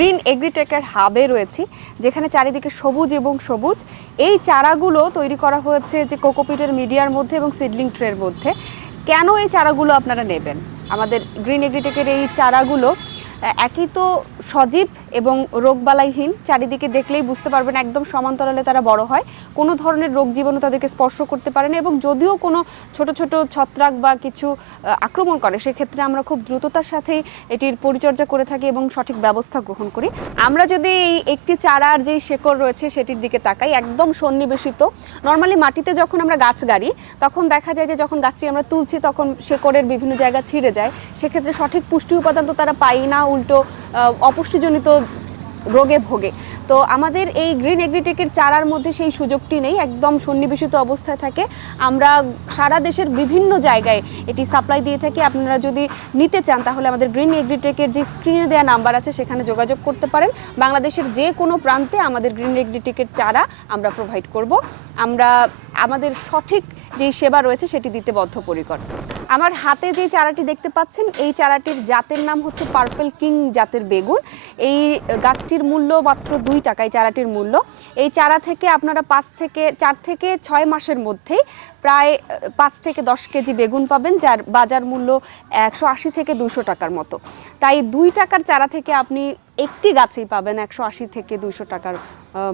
Green এগ্রিটেকের হাবে রয়েছি, যেখানে চারিদিকে সবুজ এবং সবুজ। এই চারাগুলো তৈরি করা হয়েছে যে কোকোপিটের মিডিয়ার মধ্যে এবং সিডলিং ট্রের মধ্যে। কেন এই চারাগুলো আপনারা নেবেন? আমাদের গ্রিন এগ্রিটেকের এই চারাগুলো একই তো সজীব এবং রোগবালাইহীন, চারিদিকে দেখলেই বুঝতে পারবেন একদম সমান্তরালে তারা বড় হয়। কোনো ধরনের রোগ জীবাণু তাদেরকে স্পর্শ করতে পারে না এবং যদিও কোনো ছোট ছোট ছত্রাক বা কিছু আক্রমণ করে, সেক্ষেত্রে আমরা খুব দ্রুততার সাথেই এটির পরিচর্যা করে থাকি এবং সঠিক ব্যবস্থা গ্রহণ করি। আমরা যদি এই একটি চারার যেই শেকড় রয়েছে সেটির দিকে তাকাই, একদম সন্নিবেশিত। নর্মালি মাটিতে যখন আমরা গাছ গাড়ি, তখন দেখা যায় যে যখন গাছটি আমরা তুলছি, তখন শেকড়ের বিভিন্ন জায়গা ছিঁড়ে যায়। সেক্ষেত্রে সঠিক পুষ্টি উপাদান তো তারা পাই না উল্টো অপুষ্টিজনিত রোগে ভোগে। তো আমাদের এই গ্রিন এগ্রিটেকের চারার মধ্যে সেই সুযোগটি নেই, একদম সন্নিবেশিত অবস্থায় থাকে। আমরা সারা দেশের বিভিন্ন জায়গায় এটি সাপ্লাই দিয়ে থাকি। আপনারা যদি নিতে চান, তাহলে আমাদের গ্রিন এগ্রিটেকের যে স্ক্রিনে দেওয়া নাম্বার আছে, সেখানে যোগাযোগ করতে পারেন। বাংলাদেশের যে কোনো প্রান্তে আমাদের গ্রিন এগ্রিটেকের চারা আমরা প্রোভাইড করব। আমরা, আমাদের সঠিক যেই সেবা রয়েছে, সেটি দিতে বদ্ধপরিকর। আমার হাতে যে চারাটি দেখতে পাচ্ছেন, এই চারাটির জাতের নাম হচ্ছে পার্পল কিং জাতের বেগুন। এই গাছটির মূল্য মাত্র দুই টাকায় চারাটির মূল্য। এই চারা থেকে আপনারা পাঁচ থেকে, চার থেকে ছয় মাসের মধ্যেই প্রায়, পাঁচ থেকে দশ কেজি বেগুন পাবেন, যার বাজার মূল্য একশো আশি থেকে দুশো টাকার মতো। তাই দুই টাকার চারা থেকে আপনি একটি গাছেই পাবেন একশো আশি থেকে দুশো টাকার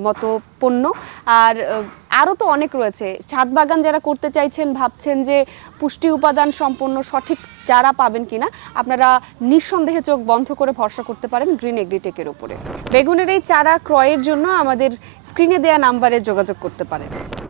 মতো পণ্য। আর আরও তো অনেক রয়েছে। ছাদ বাগান যারা করতে চাইছেন, ভাবছেন যে পুষ্টি উপাদান সম্পন্ন সঠিক চারা পাবেন কিনা, আপনারা নিঃসন্দেহে চোখ বন্ধ করে ভরসা করতে পারেন গ্রিন এগ্রিটেকের উপরে। বেগুনের এই চারা ক্রয়ের জন্য আমাদের স্ক্রিনে দেয়া নাম্বারে যোগাযোগ করতে পারেন।